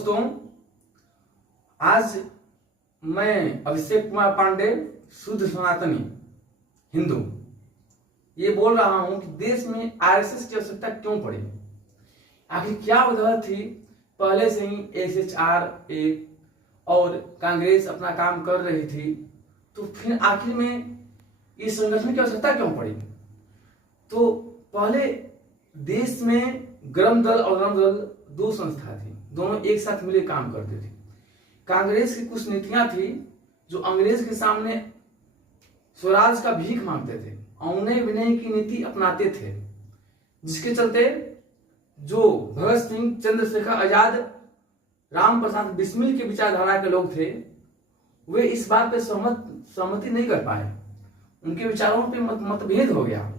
दोस्तों, आज मैं अभिषेक कुमार पांडे, शुद्ध सनातनी हिंदू, ये बोल रहा हूं कि देश में आरएसएस की आवश्यकता क्यों पड़ी। आखिर क्या वजह थी। पहले से ही एसएचआर और कांग्रेस अपना काम कर रही थी, तो फिर आखिर में इस संगठन की आवश्यकता क्यों पड़ी। तो पहले देश में गर्म दल और नरम दल दो संस्था थी, दोनों एक साथ मिले काम करते थे। कांग्रेस की कुछ नीतियां थी जो अंग्रेज के सामने स्वराज का भीख मांगते थे, औने विनय की नीति अपनाते थे, जिसके चलते जो भगत सिंह, चंद्रशेखर आजाद, राम प्रसाद बिस्मिल के विचारधारा के लोग थे, वे इस बात पे सहमति नहीं कर पाए। उनके विचारों पे मतभेद हो गया।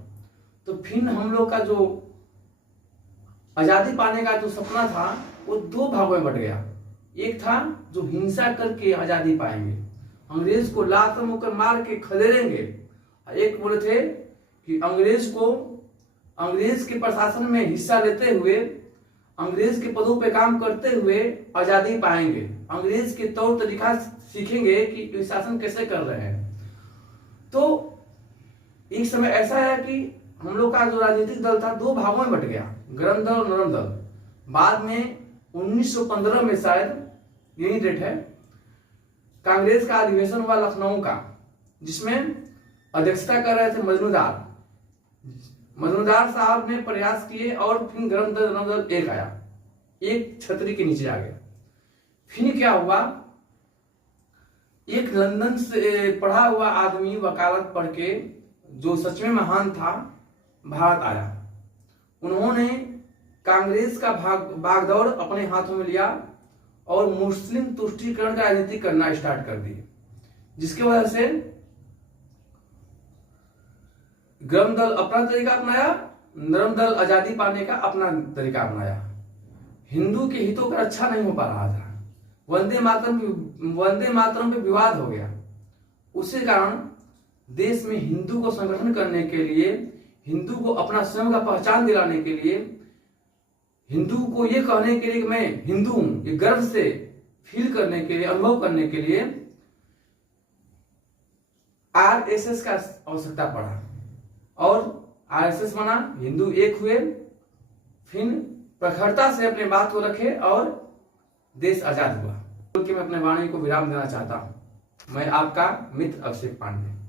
तो फिर हम लोग का जो आजादी पाने का जो सपना था वो दो भागों में बट गया। एक था जो हिंसा करके आजादी पाएंगे, अंग्रेज को लात मुकर मार के खदेड़ेंगे। एक बोले थे कि अंग्रेज के प्रशासन में हिस्सा लेते हुए, अंग्रेज के पदों पे काम करते हुए आजादी पाएंगे, अंग्रेज के तौर तरीका सीखेंगे कि शासन कैसे कर रहे हैं। तो एक समय ऐसा है कि हम लोग का जो राजनीतिक दल था दो भागों में बट गया, गर्म दल और नरम दल। बाद में 1915 में शायद यही डेट है, कांग्रेस का अधिवेशन हुआ लखनऊ का, जिसमें अध्यक्षता कर रहे थे मजनूदार साहब ने प्रयास किए और फिर गर्म दल नरम दल एक आया, एक छतरी के नीचे आ गया। फिर क्या हुआ, एक लंदन से पढ़ा हुआ आदमी वकालत पढ़ के जो सच में महान था भारत आया। उन्होंने कांग्रेस का बागडोर अपने हाथों में लिया और मुस्लिम तुष्टीकरण का राजनीति करना स्टार्ट कर दी, जिसकी वजह से गर्म दल अपना तरीका अपनाया, नरम दल आजादी पाने का अपना तरीका अपनाया। हिंदू के हितों का रक्षा नहीं हो पा रहा था, वंदे मातरम पे विवाद हो गया। उसी कारण देश में हिंदू को संगठन करने के लिए, हिंदू को अपना स्वयं का पहचान दिलाने के लिए, हिंदू को ये कहने के लिए कि मैं हिंदू हूं, ये गर्व से फील करने के लिए, अनुभव करने के लिए आरएसएस का आवश्यकता पड़ा। और आरएसएस बना, हिंदू एक हुए, फिर प्रखरता से अपने बात को रखे और देश आजाद हुआ। मैं अपने वाणी को विराम देना चाहता हूं। मैं आपका मित्र अभिषेक पांडे।